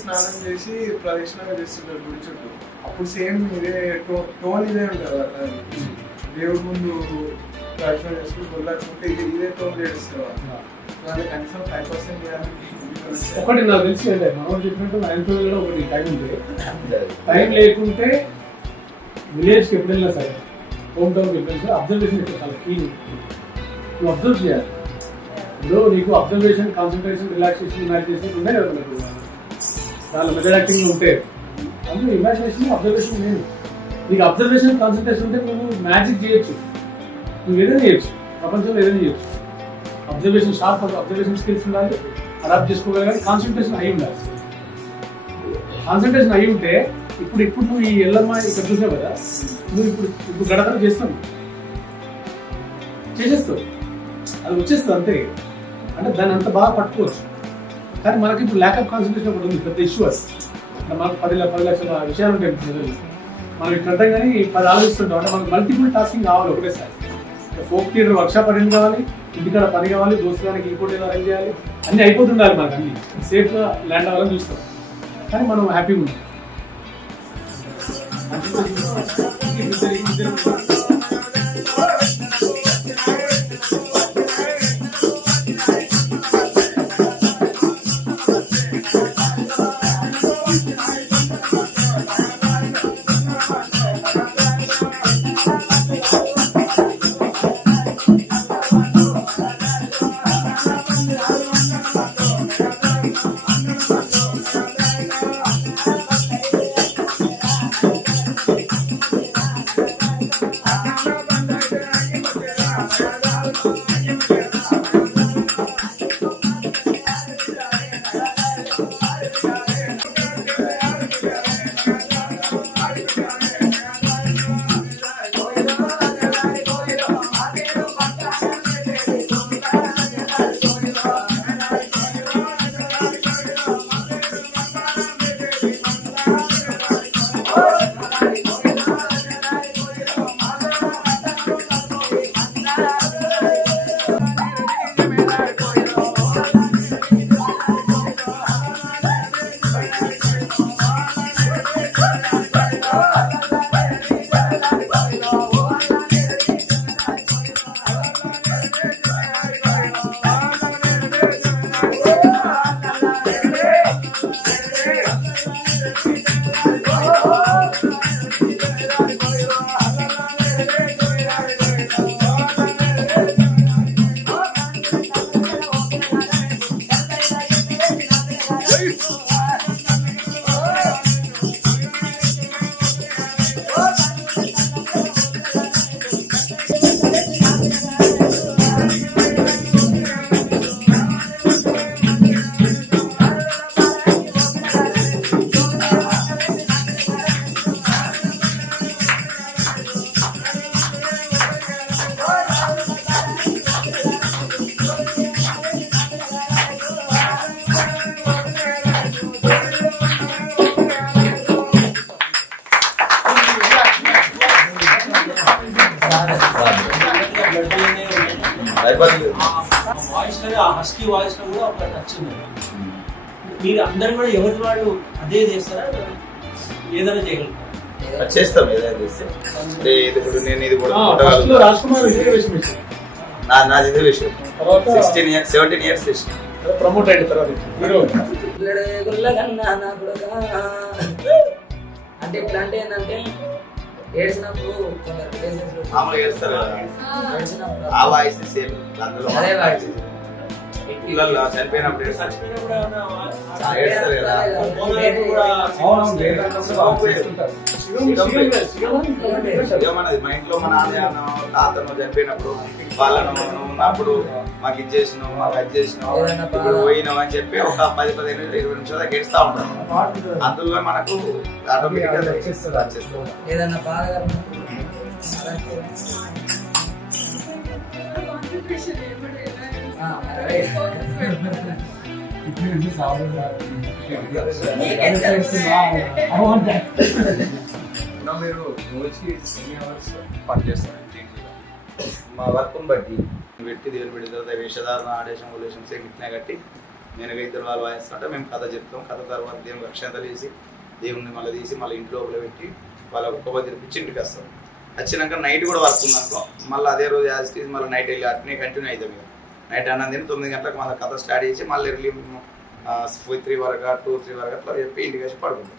స్నానం చేసి ప్రదక్షిణంగా చేస్తుంటారు గుడి చుట్టూ. అప్పుడు సేమ్ ఇదే టోన్ ఇదే ఉంటుంది. దేవుడి ముందు ప్రదక్షిణ చేసుకుని గుళ్ళకుంటే ఇదే టోన్ చేస్తారు. దానికి కనీసం 5% చేయాలి. ఒకటి నాకు తెలిసి మనం చెప్పినట్టు 9 ఒకటి టైం ఉంది. టైం లేకుంటే విలేజ్కి ఎప్పుడు వెళ్ళినా సరే, హోమ్ టౌన్కి వెళ్ళినా సరే అబ్జర్వేషన్ ఎక్కువ చాలా కీ. నువ్వు అబ్జర్వ్ చేయాలి. ఇప్పుడు నీకు అబ్జర్వేషన్, కాన్సన్ట్రేషన్, రిలాక్సేషన్, ఇమాజినేషన్ ఉన్నాయి కదా మీకు. దానిలో మెథడ్ యాక్టింగ్ ఉంటే అందులో ఇమాజినేషన్, అబ్జర్వేషన్ లేదు. నీకు అబ్జర్వేషన్, కాన్సన్ట్రేషన్ ఉంటే నువ్వు మ్యాజిక్ చేయొచ్చు, నువ్వు ఏదైనా చేయొచ్చు, ప్రపంచంలో ఏదైనా చేయొచ్చు. అబ్జర్వేషన్ షార్ప్, అబ్జర్వేషన్ స్కిల్స్ ఉండాలి, అడాప్ట్ చేసుకోగలగాలి, కాన్సన్ట్రేషన్ అయి ఉండాలి. కాన్సన్ట్రేషన్ అయి ఉంటే ఇప్పుడు నువ్వు ఈ ఎల్లమ్మ ఇక్కడ చూసావు కదా, నువ్వు ఇప్పుడు గడగడ చేస్తావు, చేసేస్తావు, అది వచ్చేస్తుంది అంతే. అంటే దాన్ని అంత బాగా పట్టుకోవచ్చు. కానీ మనకి ఇప్పుడు ల్యాక్ ఆఫ్ కాన్సన్ట్రేషన్ ఒకటి ఉంది, పెద్ద ఇష్యూ అది. మనకు 10 లక్షల విషయాలు ఉంటాయి ప్రజలు. మనం ఇక్కడ కానీ 10 ఆలోచిస్తుంటాం. అంటే మనకు మల్టిపుల్ టాస్కింగ్ కావాలి ఒకటేసారి. ఫోక్ థియేటర్ వర్క్షాప్ అటెండ్ కావాలి, ఇంటికాడ పని కావాలి, దోస్తుగానికి ఇంకోటి ఏదో అరేంజ్ చేయాలి, అన్నీ అయిపోతుండాలి మనకు. అన్ని సేఫ్గా ల్యాండ్ అవ్వాలని చూస్తాం. కానీ మనం హ్యాపీగా ఉంటాం. వాయిస్ లో హస్కీ వాయిస్ లో కూడా ఒక టచ్ ఉంది. మీరు అందరు కూడా ఎవరి వాళ్ళు అదే చేస్తారా, ఏదైనా చేయగలుగుతారా? చేస్తాం ఏదైనా చేస్తే ఇప్పుడు నేను ఇది కూడా నాది ఇదే విషయం 17 years విషయం ప్రమోట్ అయిన తర్వాత అంటే ఇట్లా అంటే ఏంటంటే ఏడ్చినప్పుడు మామూలుగా ఏడుస్తారు కదా ఆ వాయిస్ సేమ్ అదే వాయిస్ పిల్లలు చనిపోయినప్పుడు ఏడుస్తారు కదా మా ఇంట్లో మా నాన్న తాతను చనిపోయినప్పుడు వాళ్ళను ఉన్నప్పుడు మాకు ఇది చేసినావు మాకు అది చేసినావు ఇప్పుడు పోయినావు అని చెప్పి ఒక 10-15-20 నిమిషాలు దాకా ఏడుస్తూ ఉంటాం. అందులో మనకు ఆటోమేటిక్ గా వచ్చేస్తాం. ఏదన్నా బాగా మీరు రోజుకి ఎన్ని అవర్స్ పని చేస్తారు? మా వర్క్ బట్టి పెట్టి దేవుని పెట్టి తర్వాత వేషధారణ ఆడేశం ఉల్లేశం ఇట్లా కట్టి నేను ఇద్దరు వాళ్ళు వాయిస్తుంటే మేము కథ చెప్తాం. కథ తర్వాత దేవుని అక్షంతలు వేసి దేవుడిని మళ్ళీ తీసి మళ్ళీ ఇంట్లో పెట్టి వాళ్ళ ఒక్క తినిపించి ఇంటికి వస్తాం. వచ్చినాక నైట్ కూడా వర్క్ ఉందనుకో మళ్ళీ అదే రోజు యాజ్ టీజ్ మళ్ళీ నైట్ వెళ్ళి అట్నే కంటిన్యూ అవుతాం. మేము నైట్ అన్నది 9 గంటలకు మళ్ళీ కథ స్టార్ట్ చేసి మళ్ళీ ఎర్లీ 3 వరకు 2-3 వరకు అట్లా చెప్పి ఇంటికి వచ్చి పడుకుంటాం.